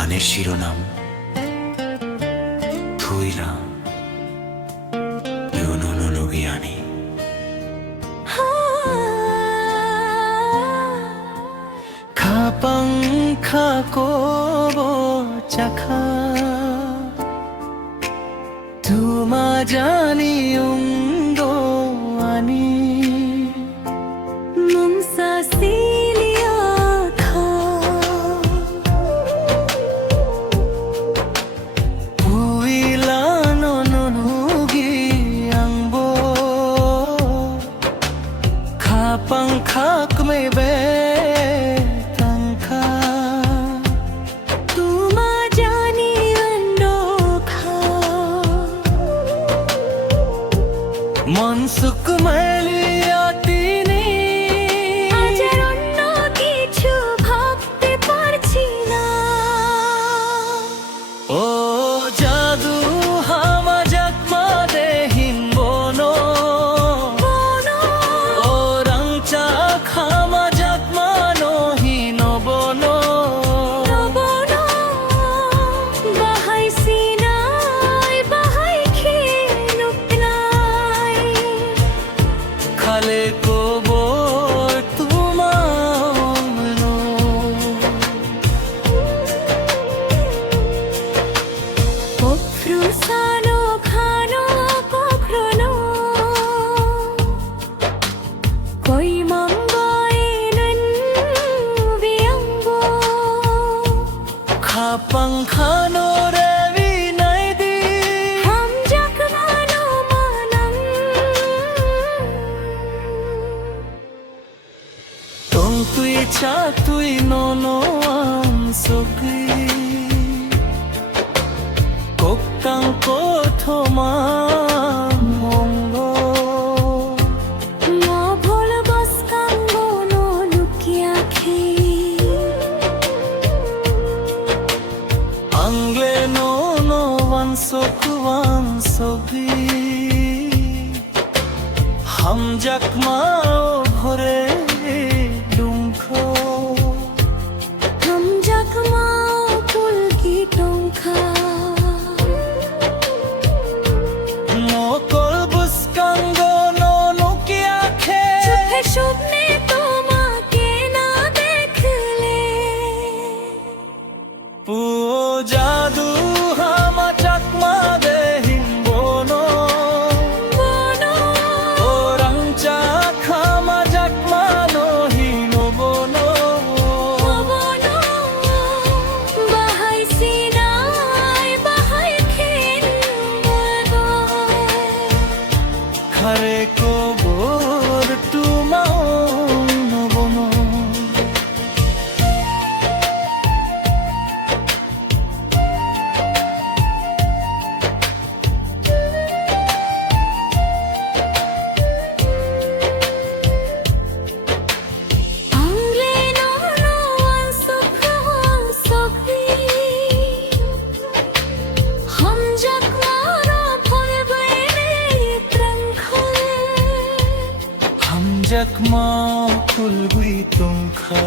গানের শিরোনাম থুইরা ইউনুনুবিয়ানি। খাপাং খাকোবো চাখা তুমা জানি উঙ্গো আনি mungsa silia kha uila nonugi angbo khapang khak me be tangkha tuma jani ando kha মনসুক Malia তিনি আজ আর অন্য কিছু ভাবতে পারছি না। ও জাদু হামা জাকমা দেহিন বনো ও রংচা খামা জাকমা নহিন বনো বনো বাহাই সিনাই বাহাই খেলুকলাই খালে কবর তোমার Ofrusano khano kokrono koi mambai nun viambo খাপাং খানো রে বিনাই দি ham jakmano manam তং তুই চা তুই ননো আম সকি কোক্কাং কোথমা মঙ্গো ma bhol bas kango no lukia khe আংলে ননো ওয়ান সকি হাম জাকমা ভরে ডুমখো ham jakma pulki tongkha মকল বুসকাঙ্গো ননো কি আখে চোখে স্বপ্নে তোমাকে না দেখলে পু জাদু হামা চাকমা দেহিন বনো বনো ও রংচা খামা জাকমা নহিন বনো বনো বাহাই সিনাই বাহাই খেলবো খারে কবর তুমাও নবনো Angle no no an sokhi ham jakmara phol bere trankhal হাম জাকমা ফুলগুই তুমখা